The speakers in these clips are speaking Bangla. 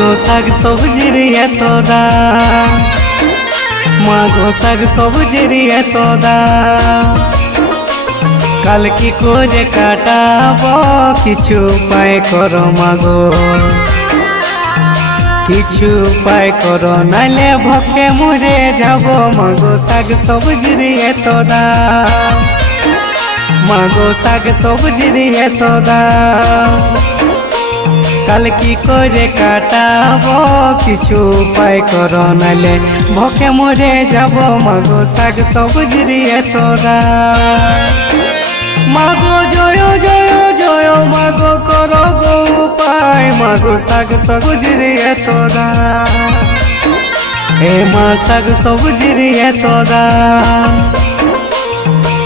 মাগো শাক সবজির এত দাম, মাগো শাক সবজির এত দাম, কাল কি করে কাটাবো কিছু উপায় করো মাগো, কিছু উপায় করো নাইলে ভকে মরে যাব। মাগো শাক সবজির এত দাম, মাগো শাক সবজির এত দাম, কাল কি করে কাটাবো কিছু উপায় করো নাইলে ভকে মরে যাব। মাগো শাক সবজির এত দাম, মাগো জয় জয় জয় মাগো করো গো উপায়, মাগো শাক সবজির এত দাম, এ মা শাক সবজির এত দাম,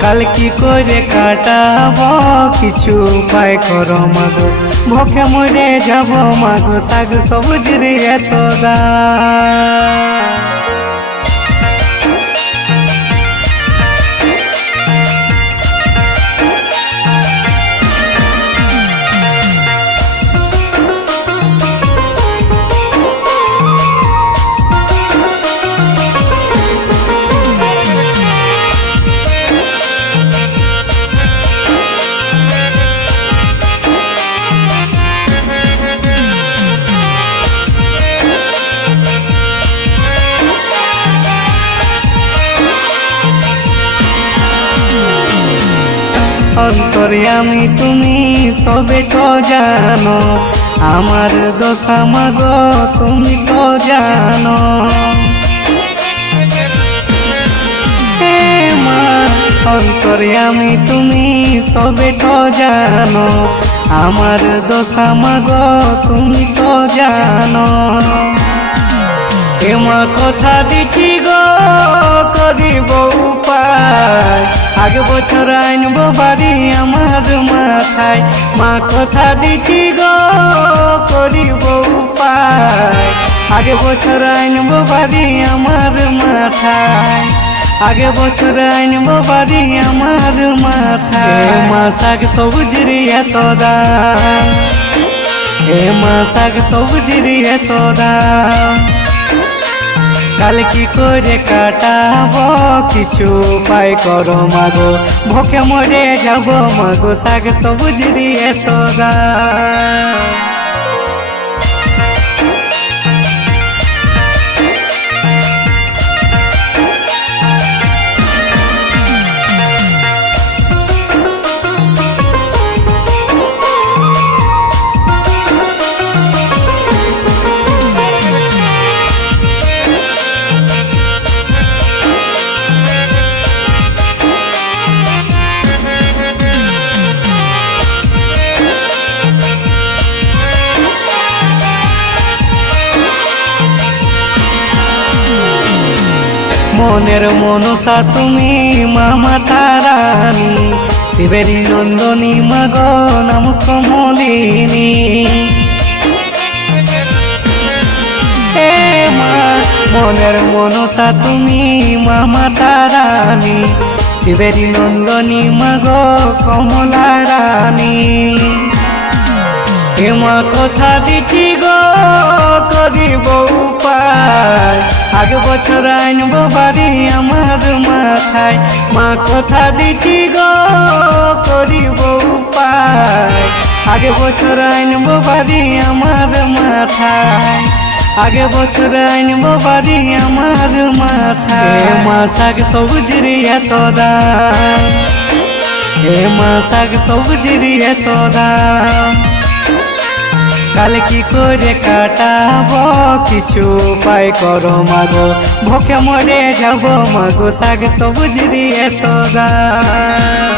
কাল কি করে কাটাবো কিছু উপায় করো মাগো, ভকে মরে যাব। মাগো শাক সবজির এত দাম। অন্তর্যামী তুমি সবে তো জানো, আমার দশা মাগো তুমি তো জানো। হে মা অন্তর্যামী তুমি সবে তো জানো, আমার দশা মাগো তুমি তো জানো। হে মা কথা দিচ্ছি গো করিব উপায়, আগে বছর আনব বাড়ি আমার মাথায়। মা কথা দিচ্ছি গো করিব উপায়, আগে বছর আনব বাড়ি আমার মাথায়, আগে বছর আনব বাড়ি আমার মাথায়। মা শাক সবজির এত দাম, এ মা শাক সবজির এত দাম, কাল কি করে কাটাবো কিছু উপায় করো মাগো, ভকে মরে যাব। মাগো শাক সবজির এত দাম। মনের মনসা তুমি মামা তারানি, শিবেরী নন্দনী মাগো নাম কমলিনী। এ মা মনের মনসা তুমি মামা তারানি, শিবেরী নন্দনী মাগো কমলা রানী। এ মা কথা দিচ্ছি গো করিব উপায়, আগে বছর আনব বাড়ি আমার মাথায়। মা কথা দিচ্ছি গো করিব উপায়, আগে বছর আনব বাড়ি আমার মাথায়, আগে বছর আনব বাড়ি আমার মাথায়। মা শাক সবজির এত দাম, এ মা শাক সবজির এত দাম, কাল কি করে কাটাবো কিছু উপায় করো মাগো, ভকে মরে যাব। মাগো শাক সবজির এত দাম।